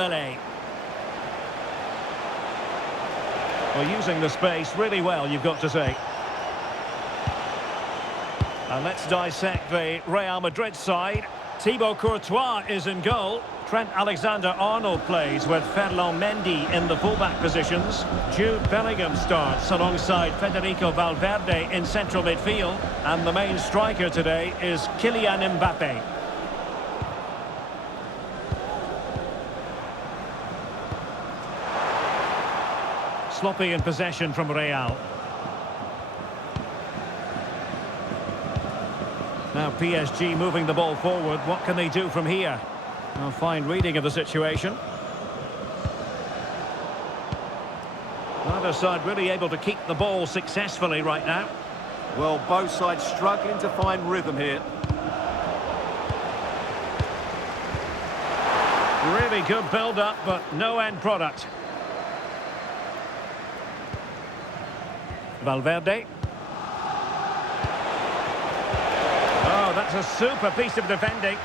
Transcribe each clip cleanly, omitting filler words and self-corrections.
Dembele. Well, using the space really well, you've got to say. And let's dissect the Real Madrid side. Thibaut Courtois is in goal. Trent Alexander-Arnold plays with Ferland Mendy in the fullback positions. Jude Bellingham starts alongside Federico Valverde in central midfield. And the main striker today is Kylian Mbappe. Sloppy in possession from Real. Now PSG moving the ball forward. What can they do from here? A fine reading of the situation. Neither side really able to keep the ball successfully right now. Well, both sides struggling to find rhythm here. Really good build-up, but no end product. Valverde. Oh, that's a super piece of defending.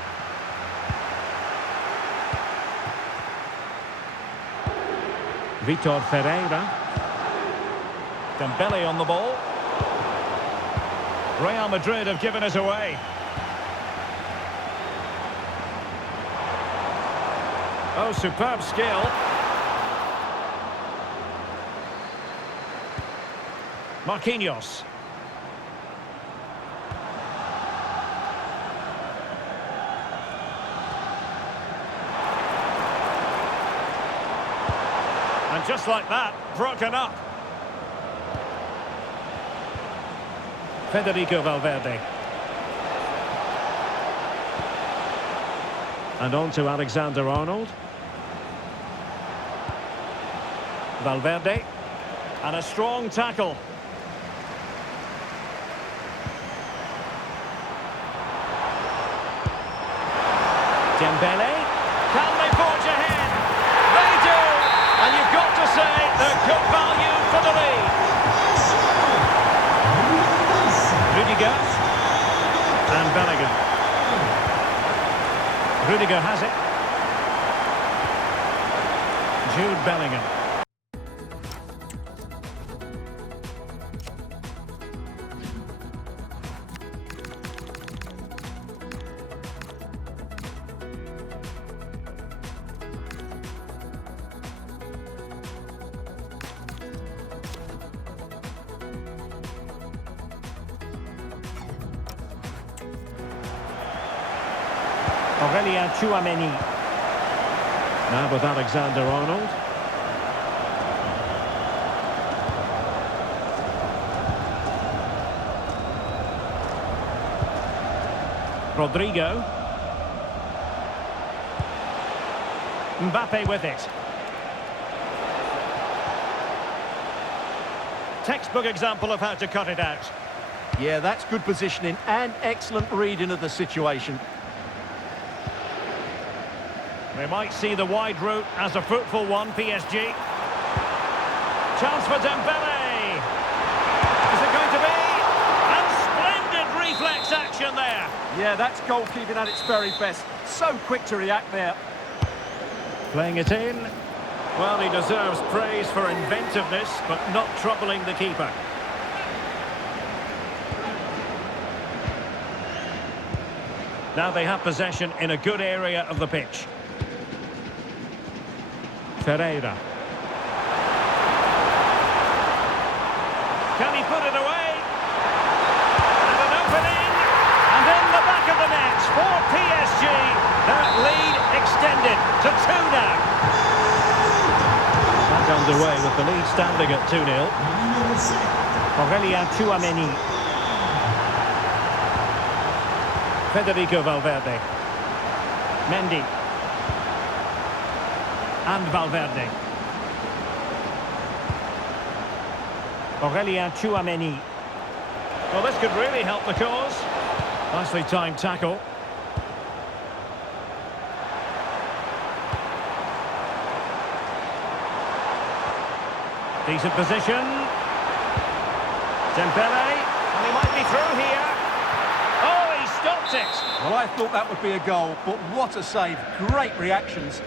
Vitor Ferreira. Dembele on the ball. Real Madrid have given us away. Oh, superb skill. Marquinhos. And just like that, broken up. Federico Valverde. And on to Alexander-Arnold. Valverde. And a strong tackle. Dembele, can they forge ahead? They do! And you've got to say they're good value for the lead. Rudiger. And Bellingham. Rudiger has it. Jude Bellingham. Aurélien Tchouaméni. Now with Alexander-Arnold. Rodrigo. Mbappe with it. Textbook example of how to cut it out. Yeah, that's good positioning and excellent reading of the situation. They might see the wide route as a fruitful one, PSG. Chance for Dembele. Is it going to be? And splendid reflex action there. Yeah, that's goalkeeping at its very best. So quick to react there. Playing it in. Well, he deserves praise for inventiveness, but not troubling the keeper. Now they have possession in a good area of the pitch. Ferreira. Can he put it away? And an opening. And in the back of the net for PSG. That lead extended to 2 now. Back underway with the lead standing at 2-0. Aurélien Tchouaméni. Federico Valverde. Mendy. And Valverde. Aurélien Tchouaméni. Well, this could really help the cause. Nicely timed tackle. Decent position. Dembele. And he might be through here. Oh, he stopped it. Well, I thought that would be a goal, but what a save. Great reactions.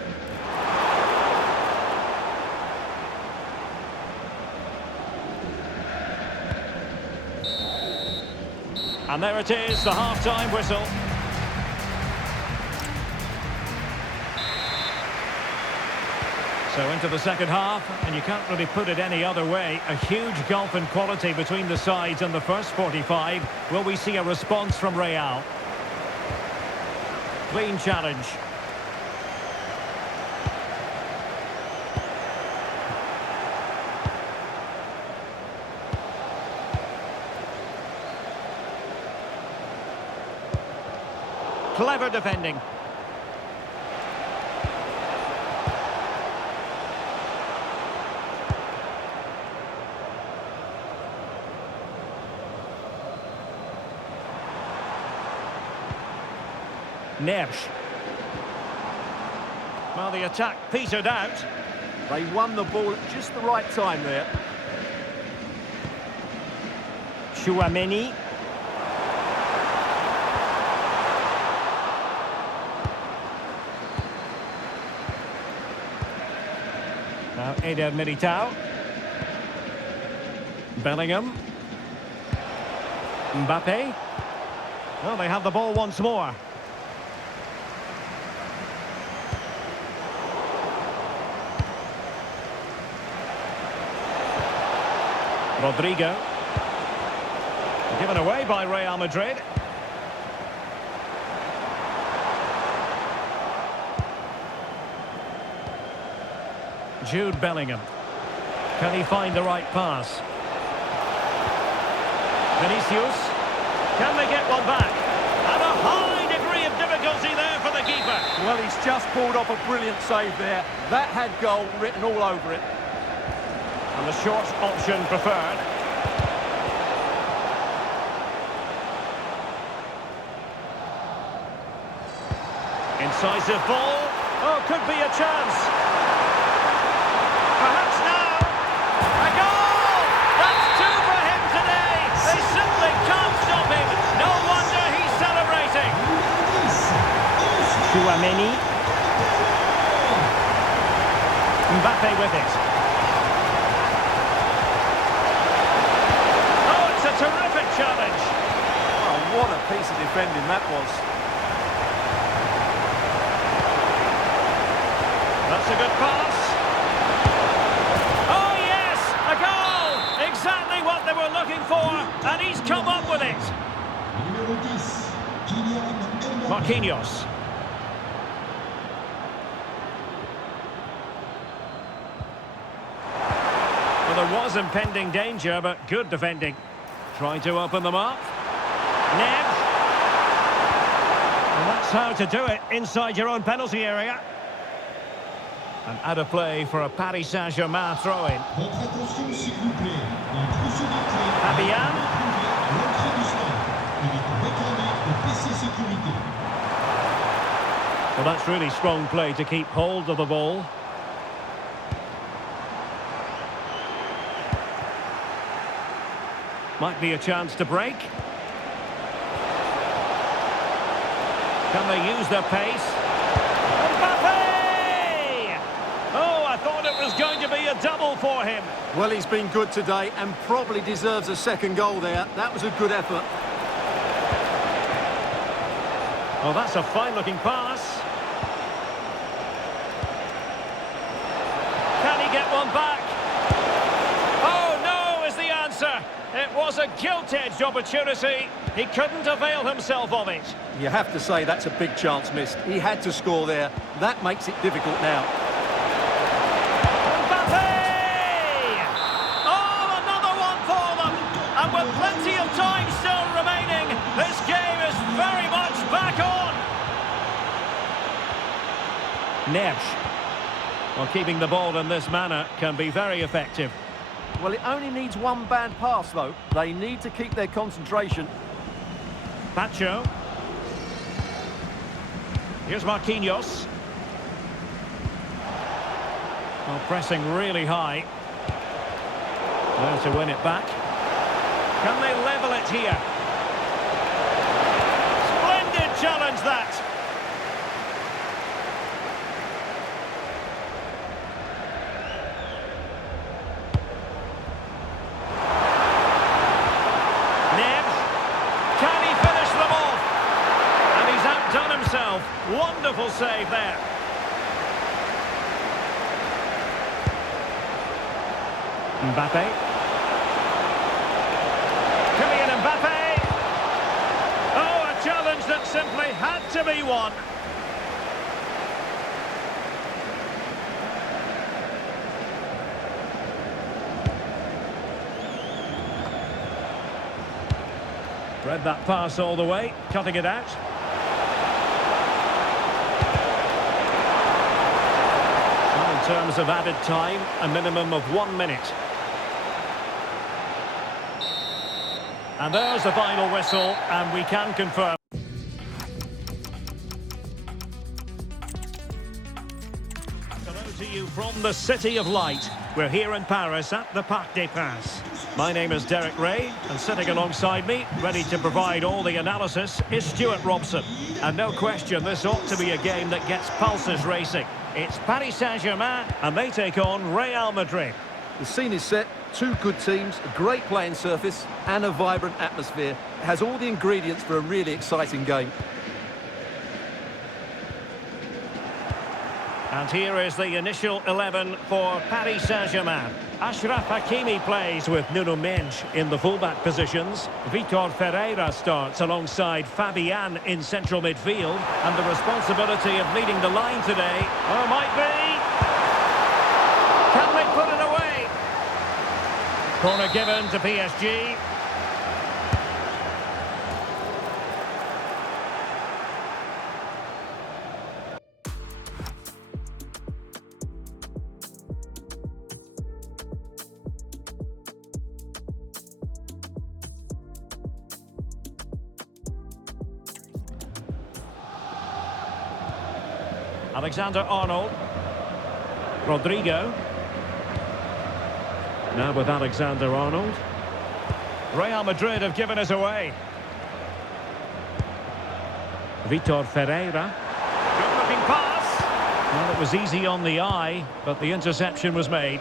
And there it is, the half-time whistle. So into the second half, and you can't really put it any other way. A huge gulf in quality between the sides in the first 45. Will we see a response from Real? Clean challenge. Clever defending. Neves. Well, the attack petered out. They won the ball at just the right time there. Tchouaméni. Now Eder Militao. Bellingham. Mbappe. Well, they have the ball once more. Rodrigo. Given away by Real Madrid. Jude Bellingham. Can he find the right pass? Vinicius. Can they get one back? And a high degree of difficulty there for the keeper. Well, he's just pulled off a brilliant save there. That had goal written all over it. And the short option preferred. Incisive ball. Oh, could be a chance. Perhaps now. A goal! That's two for him today. They simply can't stop him. No wonder he's celebrating. Tchouaméni. Mbappe with it. Terrific challenge. Oh, what a piece of defending that was. That's a good pass. Oh, yes! A goal! Exactly what they were looking for, and he's come up with it. Marquinhos. Well, there was impending danger, but good defending. Trying to open them up. Neves. And that's how to do it inside your own penalty area. And out of play for a Paris Saint-Germain throw-in. Fabian. Well, that's really strong play to keep hold of the ball. Might be a chance to break. Can they use their pace? Mbappe! Oh, I thought it was going to be a double for him. Well, he's been good today and probably deserves a second goal there. That was a good effort. Oh, that's a fine-looking pass. Can he get one back? Oh, no, is the answer. It was a gilt-edged opportunity. He couldn't avail himself of it. You have to say that's a big chance missed. He had to score there. That makes it difficult now. Mbappe! Oh, another one for them. And with plenty of time still remaining, this game is very much back on. Neves. Well, keeping the ball in this manner can be very effective. Well, it only needs one bad pass, though. They need to keep their concentration. Pacho. Here's Marquinhos. Well, pressing really high. There to win it back. Can they level it here? Splendid challenge, that. Can he Beautiful save there. Mbappe. Kylian Mbappe. Oh, a challenge that simply had to be won. Read that pass all the way, cutting it out. Well, in terms of added time, a minimum of 1 minute. And there's the final whistle, and we can confirm. Hello to you from the City of Light. We're here in Paris at the Parc des Princes. My name is Derek Ray, and sitting alongside me, ready to provide all the analysis, is Stuart Robson. And no question, this ought to be a game that gets pulses racing. It's Paris Saint-Germain, and they take on Real Madrid. The scene is set, two good teams, a great playing surface and a vibrant atmosphere. It has all the ingredients for a really exciting game. And here is the initial 11 for Paris Saint-Germain. Achraf Hakimi plays with Nuno Mendes in the fullback positions. Vitor Ferreira starts alongside Fabian in central midfield. And the responsibility of leading the line today, or might be... Can they put it away? Corner given to PSG. Alexander-Arnold. Rodrigo. Now with Alexander-Arnold. Real Madrid have given us away. Vitor Ferreira. Good-looking pass. Well, it was easy on the eye, but the interception was made.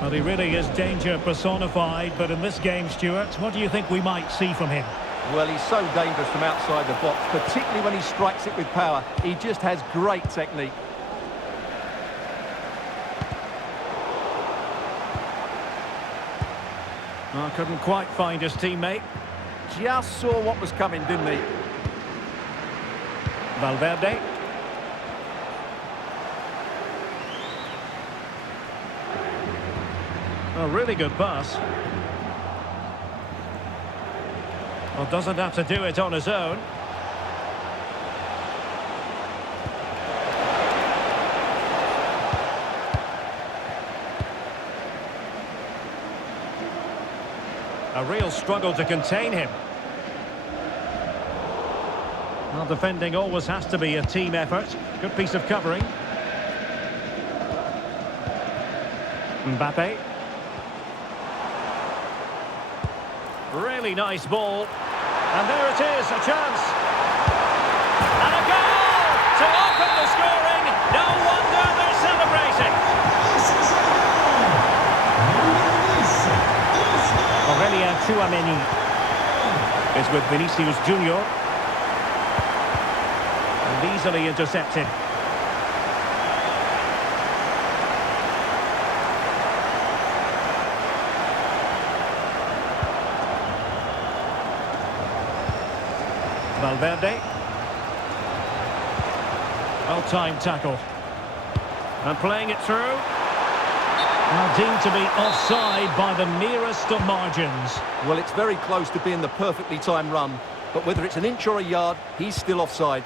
Well, he really is danger personified, but in this game, Stuart, what do you think we might see from him? Well, he's so dangerous from outside the box, particularly when he strikes it with power. He just has great technique. Oh, couldn't quite find his teammate. Just saw what was coming, didn't he? Valverde. A really good pass. Well, doesn't have to do it on his own. A real struggle to contain him. Well, defending always has to be a team effort. Good piece of covering. Mbappe. Really nice ball. And there it is, a chance. And a goal to open the scoring. No wonder they're celebrating. Aurelien Tchouameni is with Vinicius Junior. And easily intercepted. Valverde. Well-timed tackle. And playing it through. Now deemed to be offside by the merest of margins. Well, it's very close to being the perfectly timed run. But whether it's an inch or a yard, he's still offside.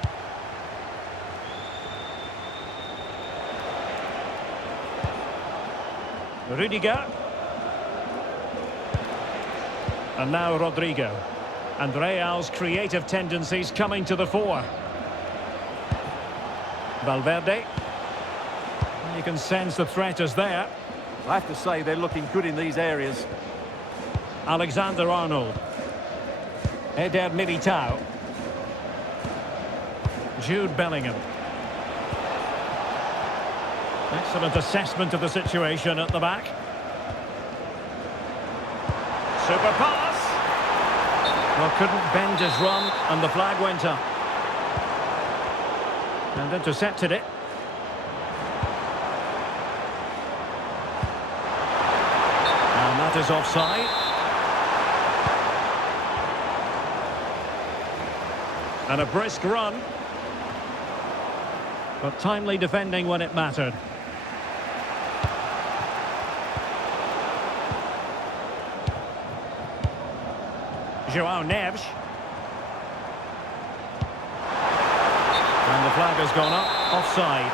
Rudiger. And now Rodrigo. And Real's creative tendencies coming to the fore. Valverde. You can sense the threat is there. I have to say they're looking good in these areas. Alexander-Arnold. Eder Militao. Jude Bellingham. Excellent assessment of the situation at the back. Super pass. Well, couldn't bend his run, and the flag went up. And intercepted it. And that is offside. And a brisk run. But timely defending when it mattered. João Neves. And the flag has gone up, offside.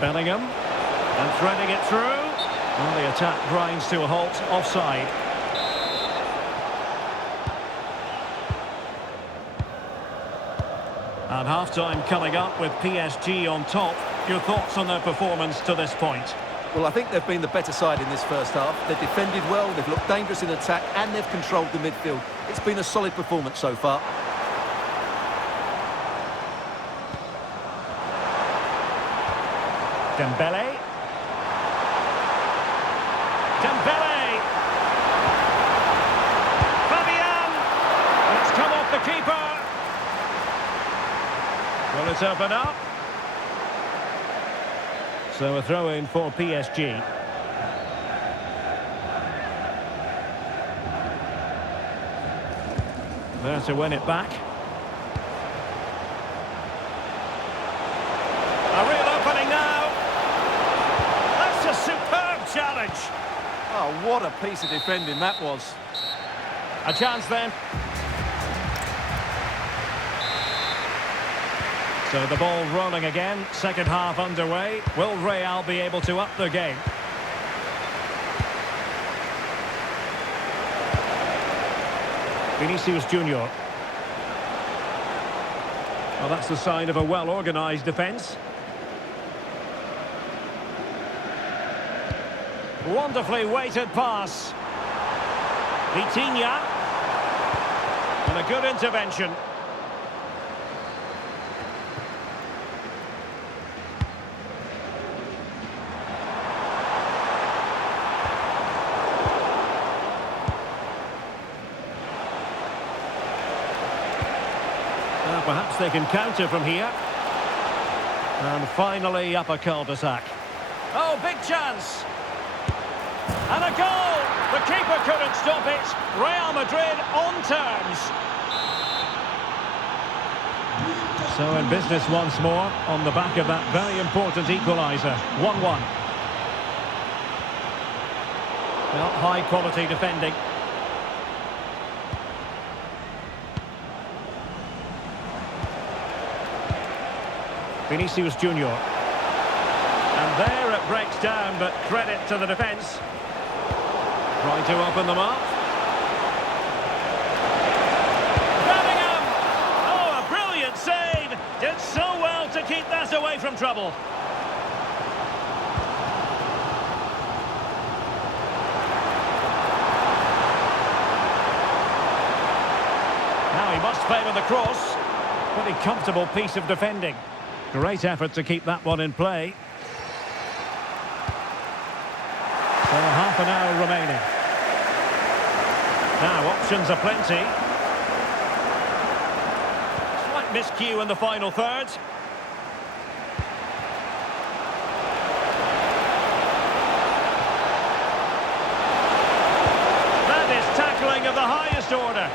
Bellingham. And threading it through. Well, the attack grinds to a halt, offside. And half-time coming up with PSG on top. Your thoughts on their performance to this point? Well, I think they've been the better side in this first half. They've defended well, they've looked dangerous in attack, and they've controlled the midfield. It's been a solid performance so far. Dembele. Dembele. Fabian. It's come off the keeper. Will it open up? So a throw-in for PSG. There to win it back. A real opening now. That's a superb challenge. Oh, what a piece of defending that was. A chance then. So the ball rolling again, second half underway. Will Real be able to up the game? Vinicius Junior. Well, that's the sign of a well-organised defence. Wonderfully weighted pass. Vitinha. And a good intervention. Perhaps they can counter from here. And finally up a cul-de-sac. Oh, big chance! And a goal! The keeper couldn't stop it. Real Madrid on terms. So in business once more on the back of that very important equaliser. 1-1. Well, high quality defending. Vinicius Junior. And there it breaks down, but credit to the defence. Trying to open them up. Bellingham! Oh, a brilliant save! Did so well to keep that away from trouble. Now he must favour the cross. Pretty comfortable piece of defending. Great effort to keep that one in play. So half an hour remaining. Now options are plenty. Slight miscue in the final third. That is tackling of the highest order.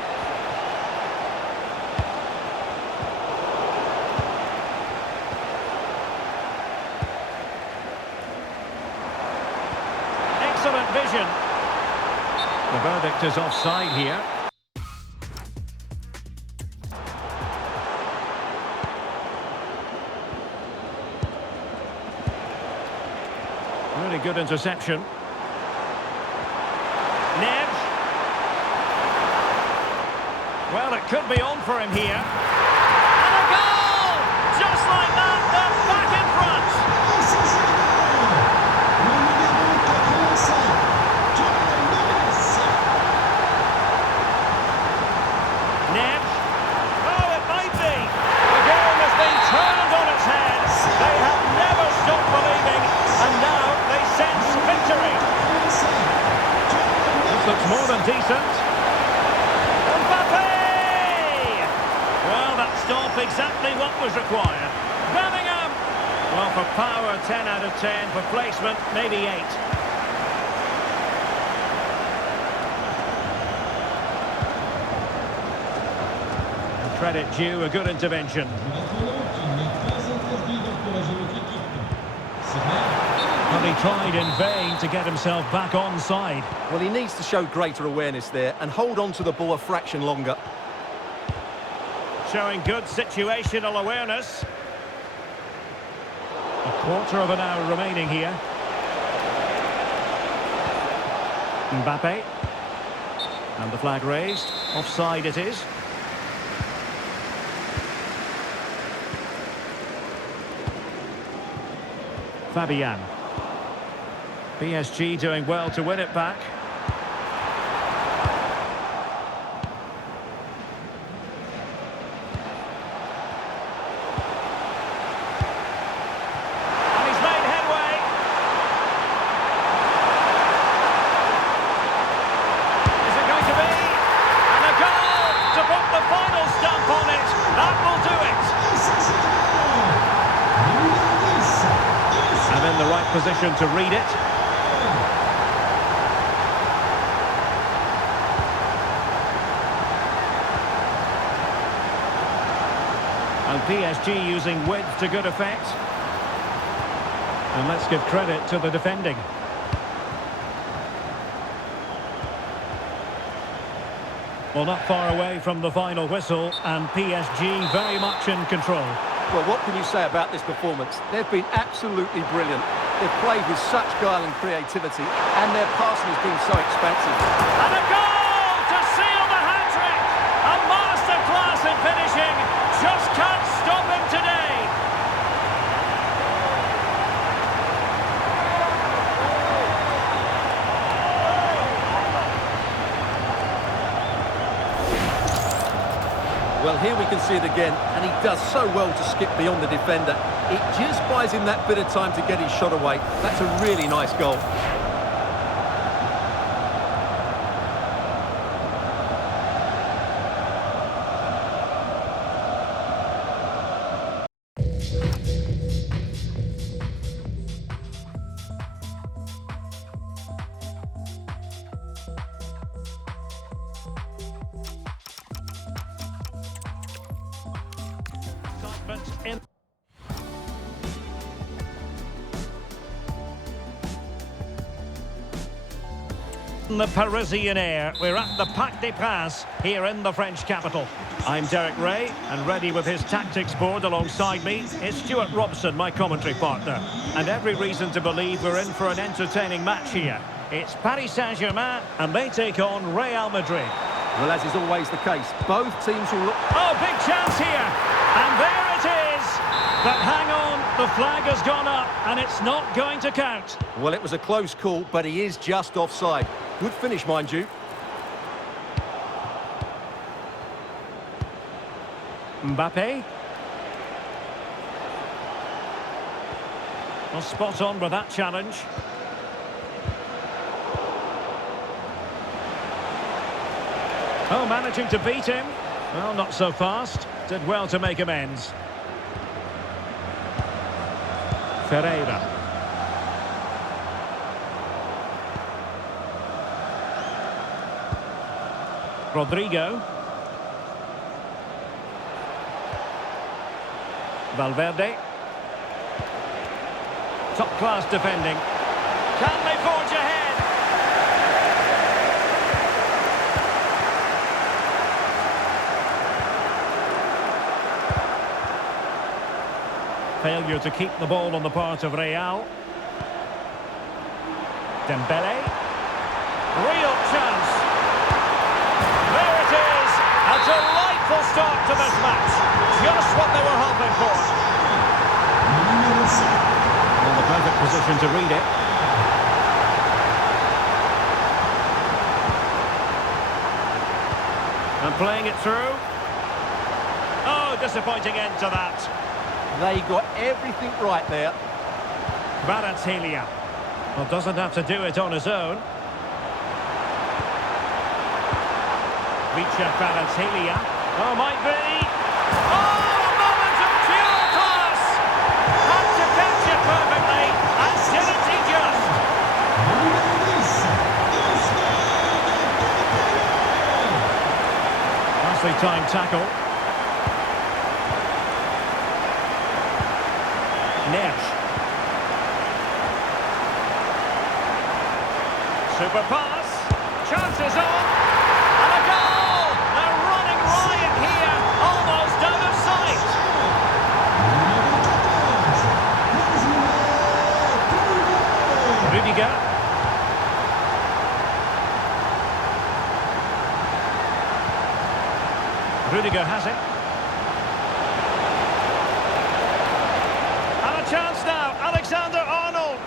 Excellent vision. The verdict is offside here. Really good interception. Neves. Well, it could be on for him here. And a goal! Just like that, they're back in front. Neves. Oh, it might be. The game has been turned on its head. They have never stopped believing. This looks more than decent. Mbappe! Well, that stop exactly what was required. Bellingham! Well, for power, 10 out of 10. For placement, maybe 8. Credit due, a good intervention. Well, he tried in vain to get himself back onside. Well, he needs to show greater awareness there and hold on to the ball a fraction longer. Showing good situational awareness. A quarter of an hour remaining here. Mbappe. And the flag raised. Offside it is. Fabian. PSG doing well to win it back. And he's made headway. Is it going to be? And a goal to put the final stamp on it. That will do it. And in the right position to read it. And PSG using width to good effect. And let's give credit to the defending. Well, not far away from the final whistle, and PSG very much in control. Well, what can you say about this performance? They've been absolutely brilliant. They've played with such guile and creativity, and their passing has been so expansive. And a goal to seal the hat-trick! A masterclass in finishing. Just can't stop him today. Well, here we can see it again, and he does so well to skip beyond the defender. It just buys him that bit of time to get his shot away. That's a really nice goal. In the Parisian air, we're at the Parc des Princes here in the French capital. I'm Derek Ray, and ready with his tactics board alongside me is Stuart Robson, my commentary partner. And every reason to believe we're in for an entertaining match here. It's Paris Saint-Germain, and they take on Real Madrid. Well, as is always the case, both teams will look... Oh, big chance here! And there it is! But hang on, the flag has gone up, and it's not going to count. Well, it was a close call, but he is just offside. Good finish, mind you. Mbappe. Well, spot on with that challenge. Oh, managing to beat him. Well, not so fast. Did well to make amends. Ferreira. Rodrigo. Valverde. Top-class defending. Can they forge ahead? Failure to keep the ball on the part of Real. Dembele. Real chance. There it is. A delightful start to this match. Just what they were hoping for. Well, the perfect position to read it. And playing it through. Oh, disappointing end to that. They got everything right there. Kvaratskhelia. Well, doesn't have to do it on his own. Vicha Kvaratskhelia. Oh, might be. Oh, a moment of pure class! Had to catch it perfectly, and didn't he just? Nicely timed tackle. Nesh. Super pass. Chances on. And a goal! They're running riot here. Almost out of sight. Rudiger. Rudiger has it. And a chance now. Alexander-Arnold.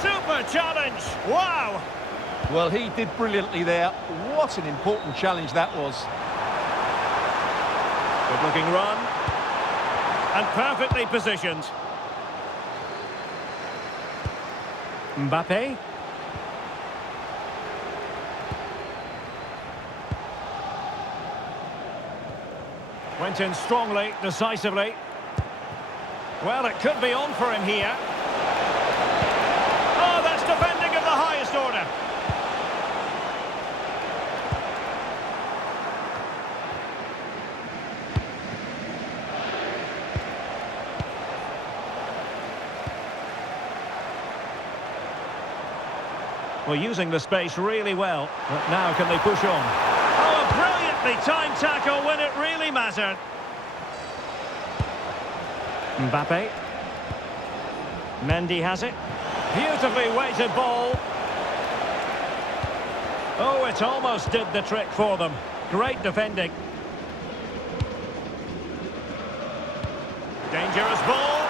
Super challenge. Wow. Well, he did brilliantly there. What an important challenge that was. Good looking run. And perfectly positioned. Mbappe. Went in strongly, decisively. Well, it could be on for him here. Oh, that's defending of the highest order. Well, using the space really well. But now can they push on? Oh, a brilliantly timed tackle when it really mattered. Mbappe. Mendy has it. Beautifully weighted ball. Oh, it almost did the trick for them. Great defending. Dangerous ball.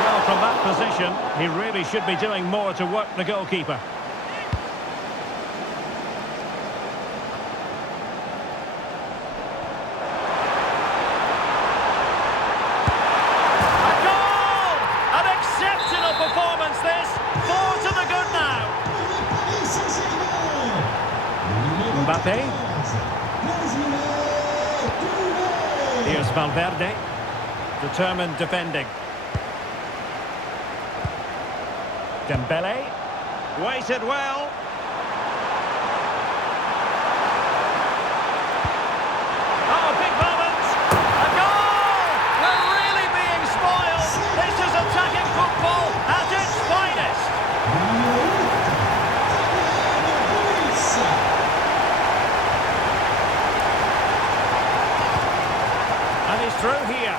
Well, from that position, he really should be doing more to work the goalkeeper. A goal! An exceptional performance this. 4 to the good now. Mbappe. Here's Valverde. Determined defending. Dembele. Waited well. Oh, big moment. A goal! We're really being spoiled. This is attacking football at its finest. And he's through here.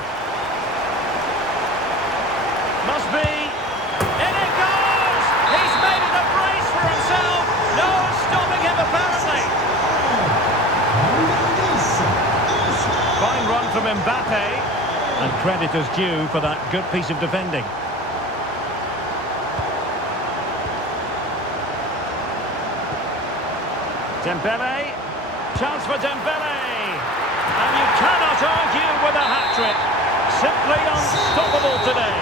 Must be. In it goes! He's made it a brace for himself. No stopping him, apparently. Fine run from Mbappe. And credit is due for that good piece of defending. Dembele. Chance for Dembele. And you cannot argue with a hat-trick. Simply unstoppable today.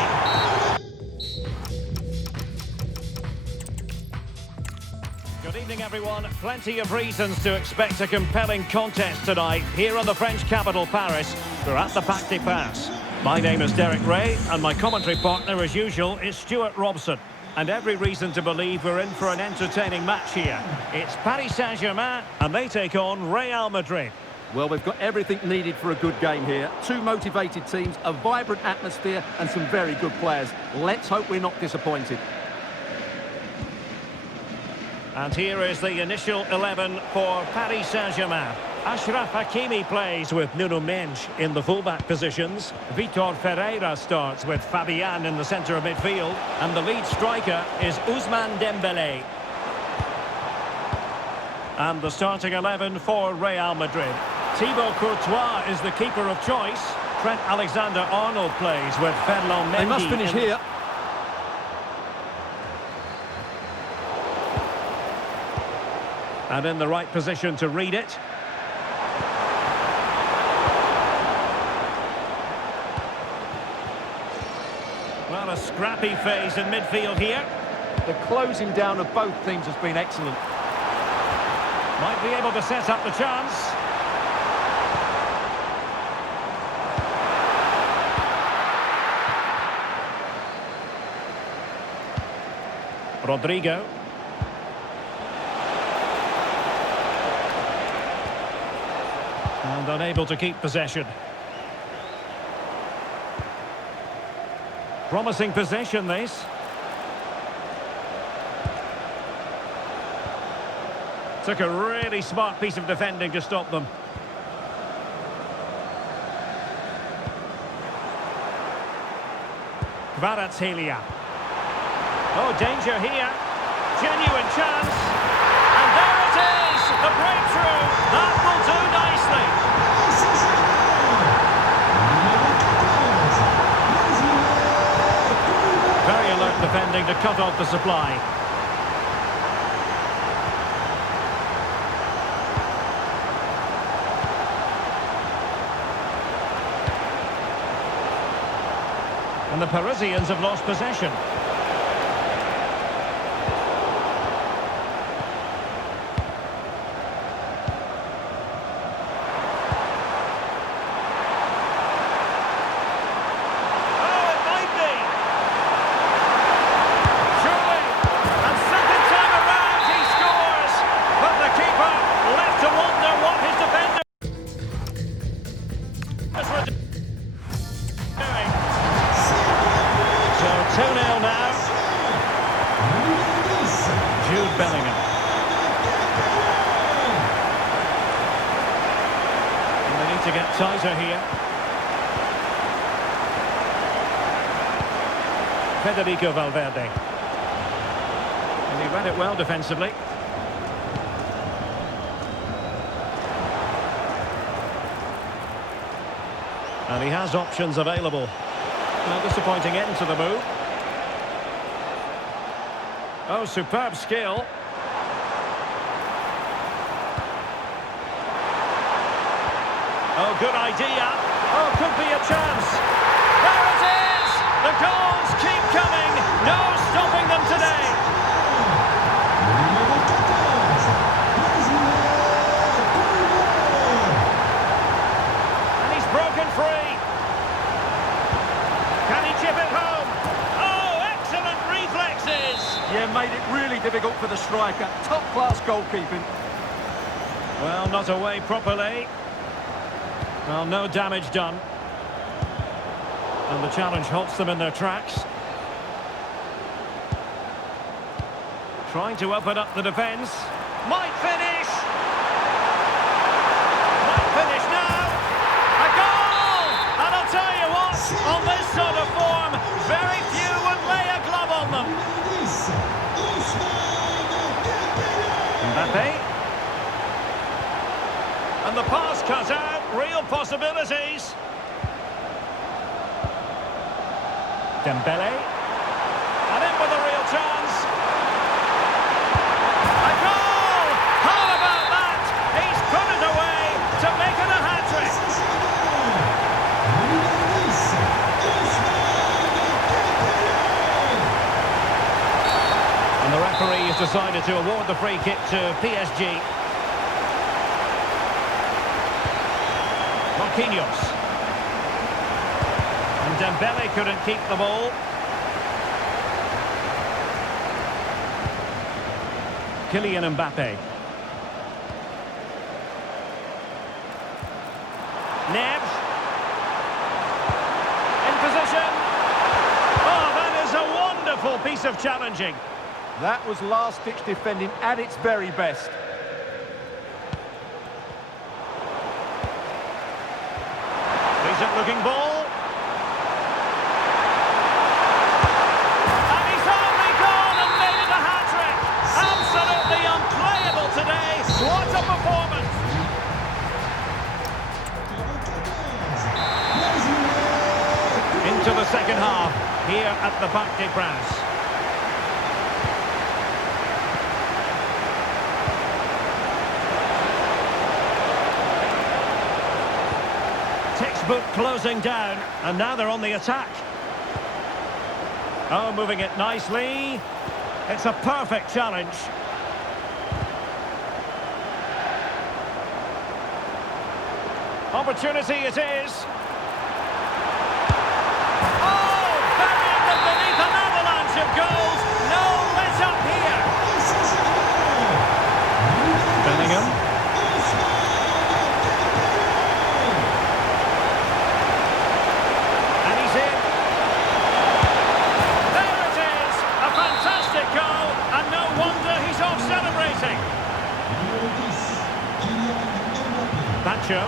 Good evening, everyone. Plenty of reasons to expect a compelling contest tonight here in the French capital, Paris. We're at the Parc des Princes. My name is Derek Ray, and my commentary partner, as usual, is Stuart Robson. And every reason to believe we're in for an entertaining match here. It's Paris Saint-Germain, and they take on Real Madrid. Well, we've got everything needed for a good game here. Two motivated teams, a vibrant atmosphere, and some very good players. Let's hope we're not disappointed. And here is the initial 11 for Paris Saint-Germain. Achraf Hakimi plays with Nuno Mendes in the fullback positions. Vitor Ferreira starts with Fabian in the centre of midfield. And the lead striker is Ousmane Dembele. And the starting 11 for Real Madrid. Thibaut Courtois is the keeper of choice. Trent Alexander-Arnold plays with Ferland Mendy. They must finish here. And in the right position to read it. Well, a scrappy phase in midfield here. The closing down of both teams has been excellent. Might be able to set up the chance. Rodrigo. And unable to keep possession. Promising possession, this. Took a really smart piece of defending to stop them. Kvaratskhelia. Oh, danger here. Genuine chance. And there it is! The breakthrough! That will do nicely. Very alert defending to cut off the supply. And the Parisians have lost possession. Bellingham. And they need to get tighter here. Federico Valverde. And he read it well defensively. And he has options available. No disappointing end to the move. Oh, superb skill. Oh, good idea. Oh, could be a chance. There it is! The goals keep coming. No stopping them today. And he's broken free. Can he chip it home? Oh, excellent reflexes. Yeah, made it really difficult for the striker. Top-class goalkeeping. Well, not away properly. Well, no damage done. And the challenge halts them in their tracks. Trying to open up the defence. Might finish! Might finish now! A goal! And I'll tell you what, on this sort of form, very few would lay a glove on them. Mbappe. And the pass cut out, real possibilities. Dembele. And in with a real chance. A goal! How about that? He's put it away to make it a hat-trick. And the referee has decided to award the free kick to PSG. Marquinhos. And Dembele couldn't keep the ball. Kylian Mbappe. Neves. In position. Oh, that is a wonderful piece of challenging. That was last-ditch defending at its very best. Decent-looking ball. And he's only gone and made it a hat-trick. Absolutely unplayable today. What a performance. Into the second half, here at the Parc des Princes. Textbook closing down, and now they're on the attack. Oh, moving it nicely. It's a perfect challenge. Opportunity it is. Oh, burying them beneath an avalanche of goals. No let up here. Bellingham. And he's in. There it is. A fantastic goal. And no wonder he's off celebrating. Pacho.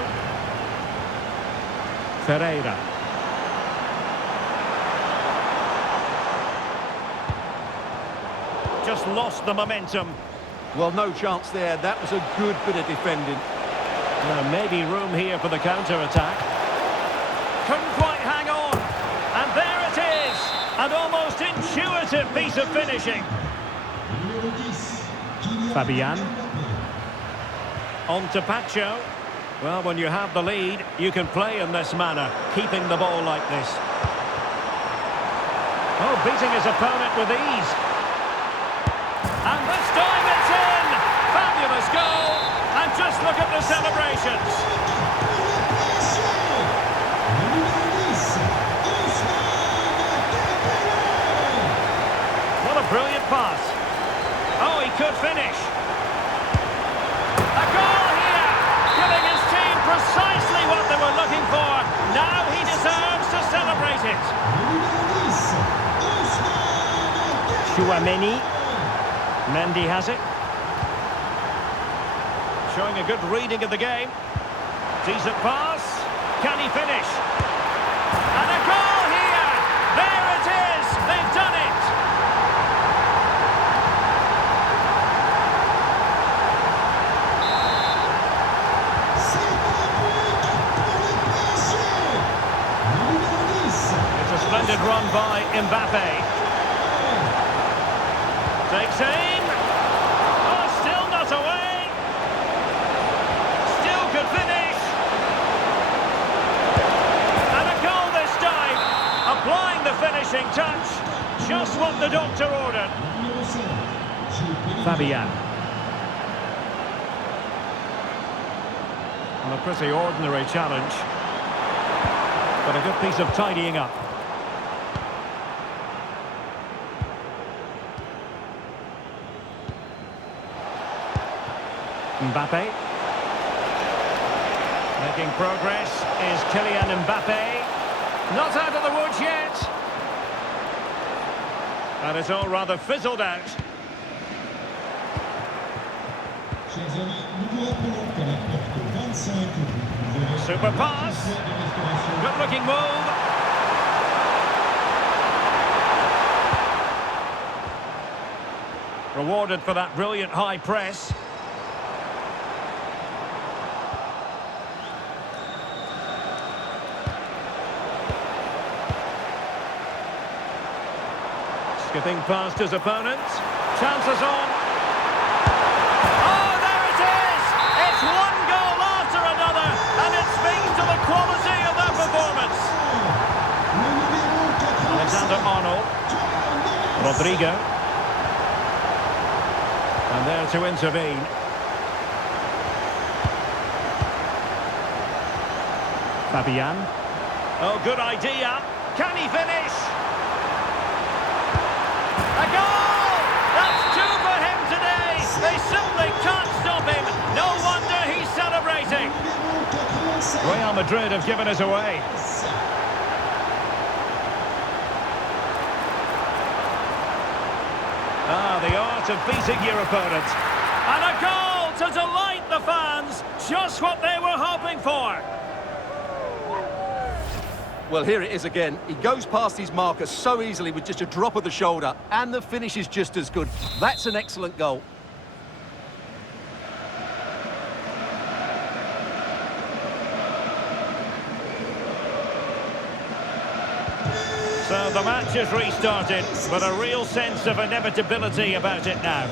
Ferreira. Just lost the momentum. Well, no chance there. That was a good bit of defending. Maybe room here for the counter-attack. Couldn't quite hang on. And there it is. An almost intuitive piece of finishing. Fabian. On to Pacho. Well, when you have the lead, you can play in this manner, keeping the ball like this. Oh, beating his opponent with ease. And this time it's in! Fabulous goal! And just look at the celebrations. What a brilliant pass. Oh, he could finish. A goal here! Giving his team precisely what they were looking for. Now he deserves to celebrate it. Tchouaméni. Mendy has it. Showing a good reading of the game. Decent pass. Can he finish? And a goal here! There it is! They've done it! It's a splendid run by Mbappe. Takes aim. Oh, still not away. Still could finish. And a goal this time. Applying the finishing touch. Just what the doctor ordered. Fabian. Well, a pretty ordinary challenge. But a good piece of tidying up. Mbappe. Making progress is Kylian Mbappe. Not out of the woods yet. And it's all rather fizzled out. Super pass. Good looking move. Rewarded for that brilliant high press. Skipping past his opponent. Chances on. Oh, there it is! It's one goal after another, and it speaks to the quality of their performance. Alexander-Arnold. Rodrigo. And there to intervene. Fabian. Oh, good idea. Can he finish? A goal! That's two for him today! They simply can't stop him! No wonder he's celebrating! Real Madrid have given us away. Ah, the art of beating your opponent. And a goal to delight the fans! Just what they were hoping for! Well, here it is again. He goes past his marker so easily with just a drop of the shoulder, and the finish is just as good. That's an excellent goal. So the match has restarted, but a real sense of inevitability about it now.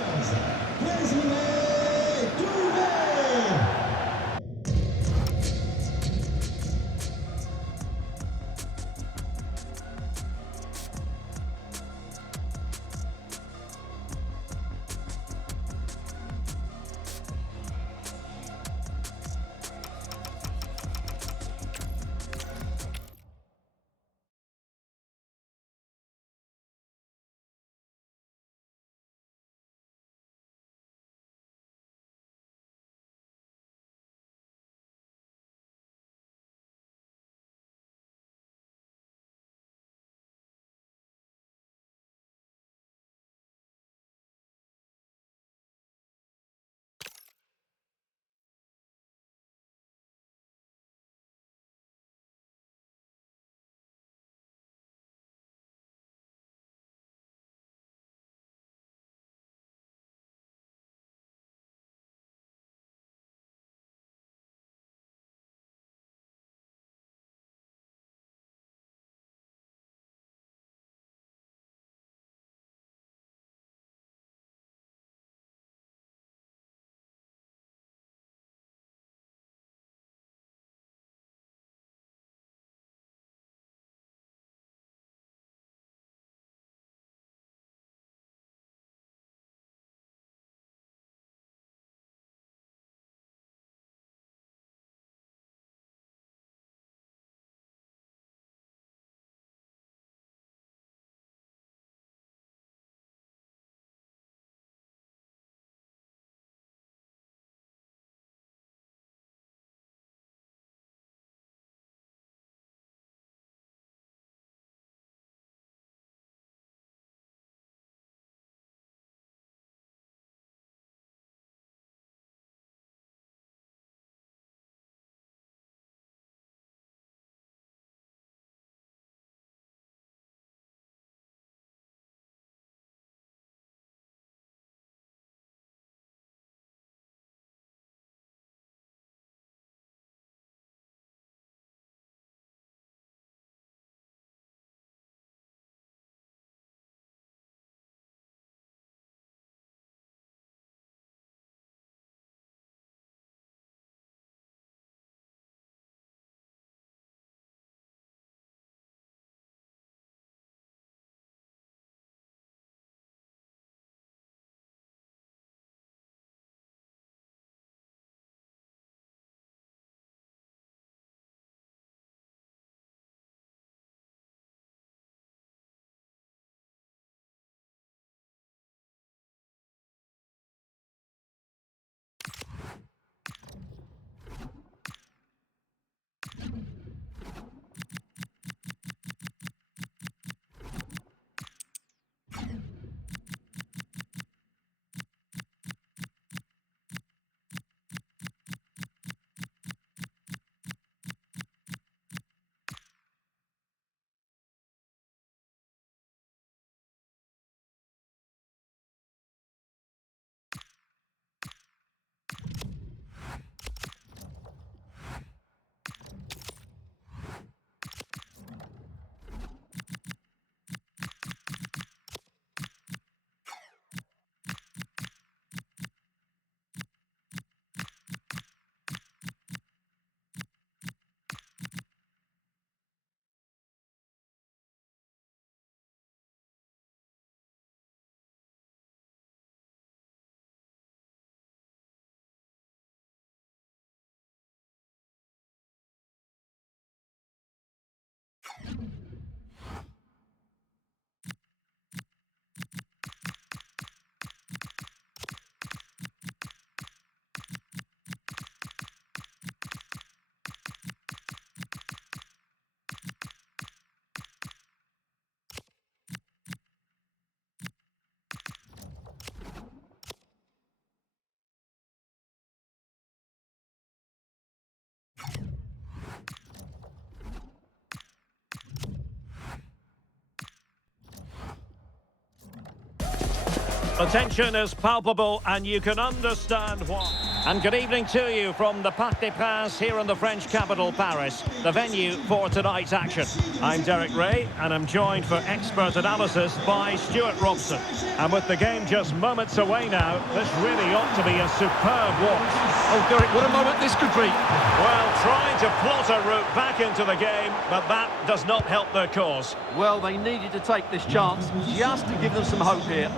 The tension is palpable and you can understand why. And good evening to you from the Parc des Princes here in the French capital, Paris, the venue for tonight's action. I'm Derek Ray and I'm joined for expert analysis by Stuart Robson. And with the game just moments away now, this really ought to be a superb watch. Oh, Derek, what a moment this could be. Well, trying to plot a route back into the game, but that does not help their cause. Well, they needed to take this chance just to give them some hope here.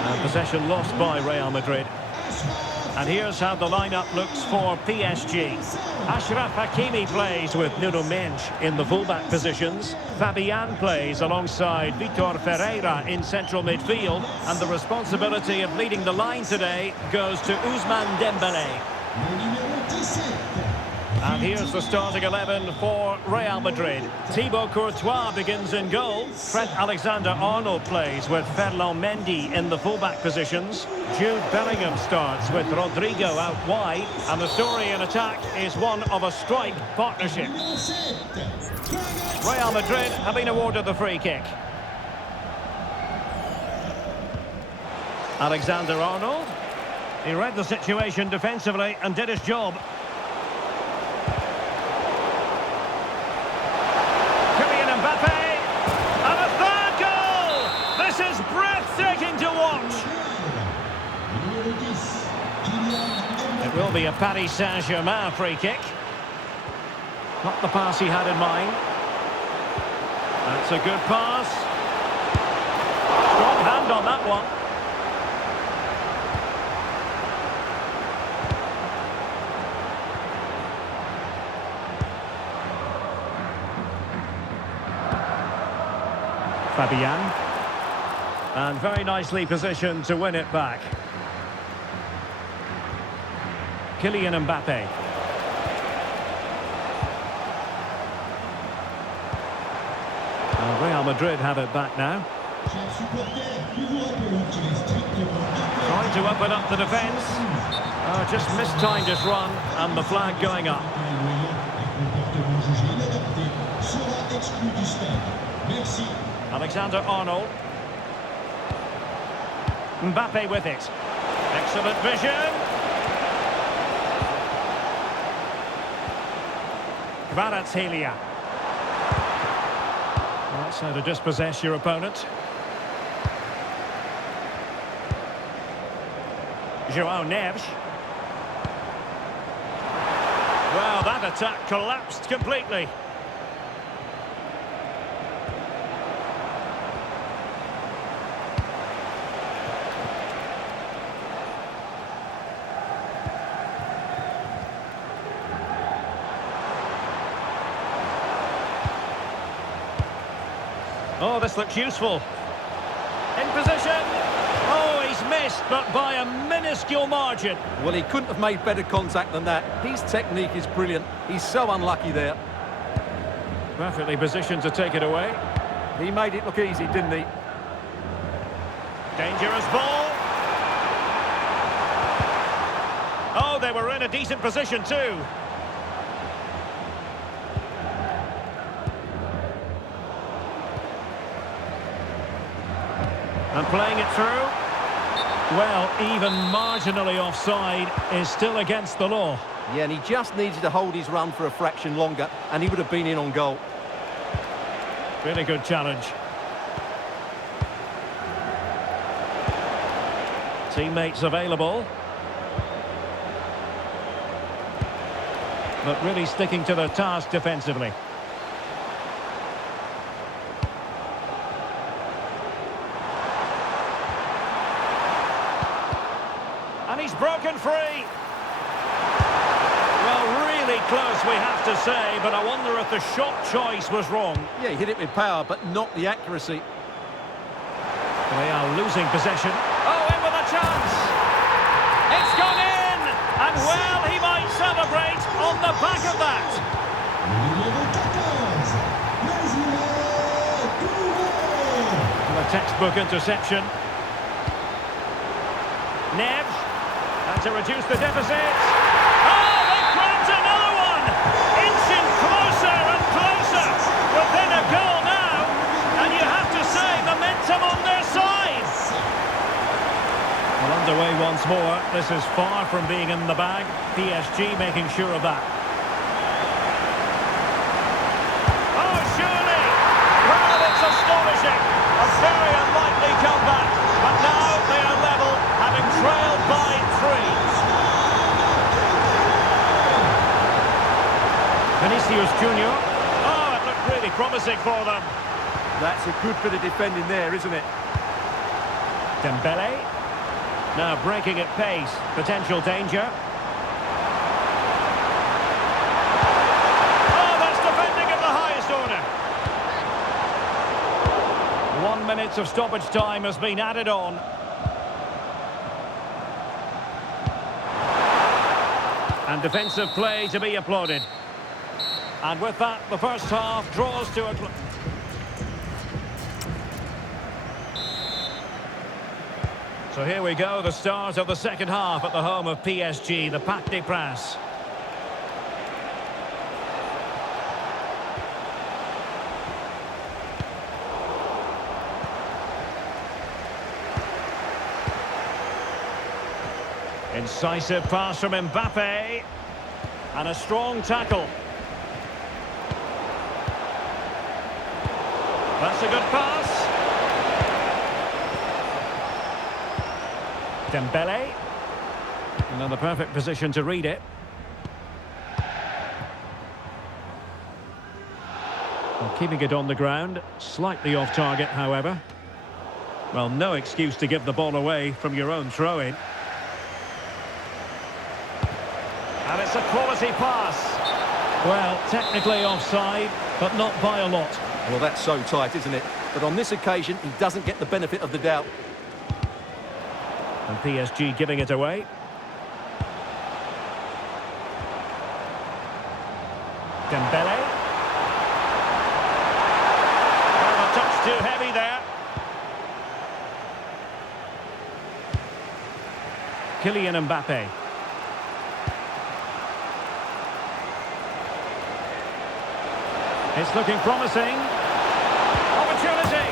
And possession lost by Real Madrid. And here's how the lineup looks for PSG. Achraf Hakimi plays with Nuno Mendes in the fullback positions. Fabian plays alongside Vitor Ferreira in central midfield. And the responsibility of leading the line today goes to Ousmane Dembélé. And here's the starting 11 for Real Madrid. Thibaut Courtois begins in goal. Trent Alexander-Arnold plays with Ferland Mendy in the fullback positions. Jude Bellingham starts with Rodrigo out wide. And the story in attack is one of a strike partnership. Real Madrid have been awarded the free kick. Alexander-Arnold. He read the situation defensively and did his job. It will be a Paris Saint-Germain free kick. Not the pass he had in mind. That's a good pass. Strong hand on that one. Fabian. And very nicely positioned to win it back. Kylian Mbappe. Real Madrid have it back now. Trying to open up the defence. Just mistimed his run and the flag going up. Alexander-Arnold. Mbappe with it. Excellent vision. Kvaratskhelia. That's how to dispossess your opponent. João Neves. Well, that attack collapsed completely. Oh, this looks useful. In position. Oh, he's missed, but by a minuscule margin. Well, he couldn't have made better contact than that. His technique is brilliant. He's so unlucky there. Perfectly positioned to take it away. He made it look easy, didn't he? Dangerous ball. Oh, they were in a decent position too. And playing it through. Well, even marginally offside is still against the law. Yeah, and he just needed to hold his run for a fraction longer, and he would have been in on goal. Really good challenge. Teammates available. But really sticking to their task defensively. And he's broken free. Well, really close, we have to say, but I wonder if the shot choice was wrong. Yeah, he hit it with power, but not the accuracy. They are losing possession. Oh, in with a chance. It's gone in. And, well, he might celebrate on the back of that. And a textbook interception. Neves. And to reduce the deficit. Oh, they've grabbed another one! Inching closer and closer within a goal now. And you have to say, Underway once more. This is far from being in the bag. PSG making sure of that. Oh, surely! Well, it's astonishing. A very unlikely comeback. But now they are level, having trailed by 3. Vinicius Junior. Oh, it looked really promising for them. That's a good bit of defending there, isn't it? Dembele. Now breaking at pace. Potential danger. Oh, that's defending at the highest order. 1 minute of stoppage time has been added on. And defensive play to be applauded. And with that, the first half draws to a close. So here we go, the start of the second half at the home of PSG, the Parc des Princes. Incisive pass from Mbappe. And a strong tackle. That's a good pass. Dembele. Another perfect position to read it. Well, keeping it on the ground. Slightly off target, however. Well, no excuse to give the ball away from your own throw-in. And it's a quality pass. Well, technically offside, but not by a lot. Well, that's so tight, isn't it? But on this occasion, he doesn't get the benefit of the doubt. And PSG giving it away. Dembele. Oh, a touch too heavy there. Kylian Mbappe. It's looking promising. Opportunity.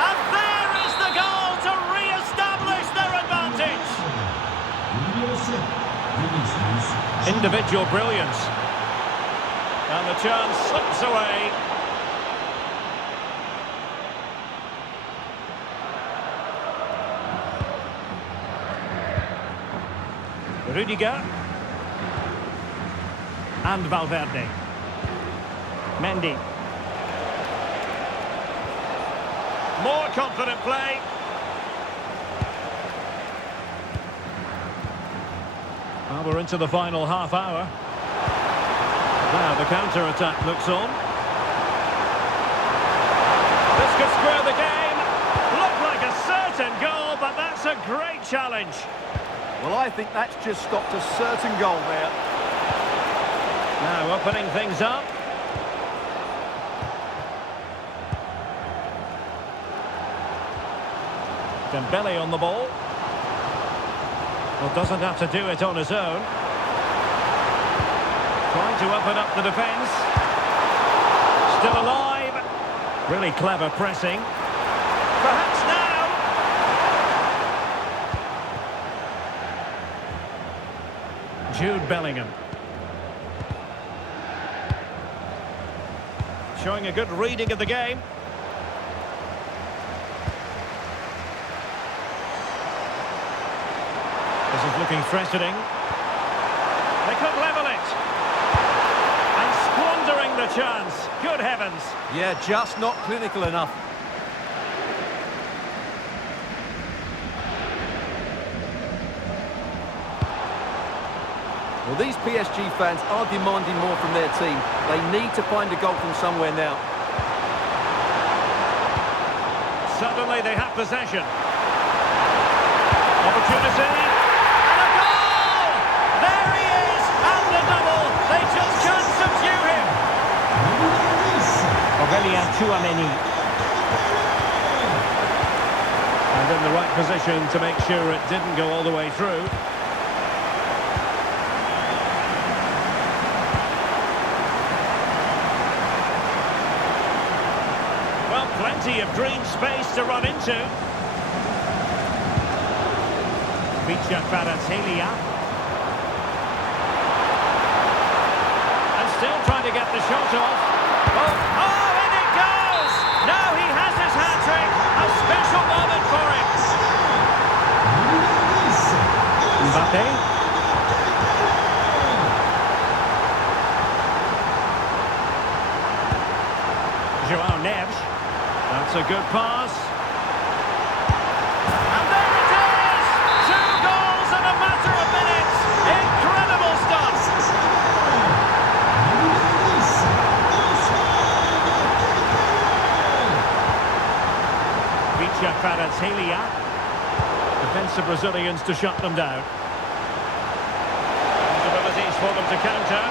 And there is the goal to re-establish their advantage. Individual brilliance. And the chance slips away. Rudiger. And Valverde. Mendy. More confident play. Well, we're into the final half hour. Now the counter-attack looks on. This could square the game. Looked like a certain goal, but that's a great challenge. Well, I think that's just stopped a certain goal there. Now opening things up. Dembele on the ball. Well, doesn't have to do it on his own. Trying to open up the defence. Still alive. Really clever pressing. Perhaps now. Jude Bellingham. Showing a good reading of the game. This is looking threatening. They could level it. And squandering the chance. Good heavens. Yeah, just not clinical enough. Well, these PSG fans are demanding more from their team. They need to find a goal from somewhere now. Suddenly they have possession. Opportunity. And a goal! There he is! And the double! They just can't subdue him! Aurélien Tchouameni. And in the right position to make sure it didn't go all the way through. Well, plenty of green space to run into. Vicha Kvaratskhelia. And still trying to get the shot off. Oh, in it goes! Now he has his hat-trick. A special moment for him. Mbappe. Joao Neves. That's a good pass. And there it is! 2 goals in a matter of minutes. Incredible stuff. Vicha Kvaratskhelia. Defensive Brazilians to shut them down. Possibilities for them to counter.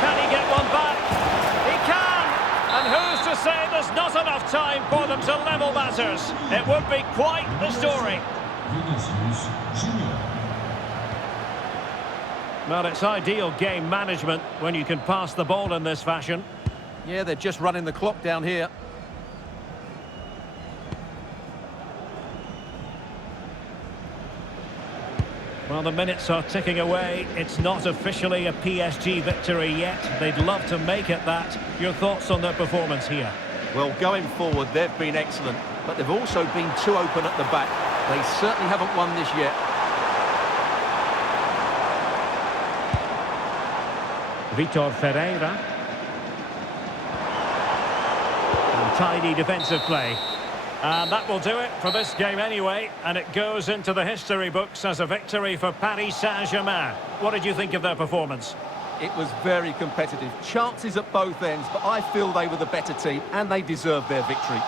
Can he get one back? He can! And who's to say there's not enough time for them to level matters? It would be quite the story. Well, it's ideal game management when you can pass the ball in this fashion. Yeah, they're just running the clock down here. Well, the minutes are ticking away. It's not officially a PSG victory yet. They'd love to make it that. Your thoughts on their performance here? Well, going forward, they've been excellent, but they've also been too open at the back. They certainly haven't won this yet. Vitor Ferreira. And tidy defensive play. And that will do it for this game anyway, and it goes into the history books as a victory for Paris Saint-Germain. What did you think of their performance? It was very competitive. Chances at both ends, but I feel they were the better team and they deserved their victory.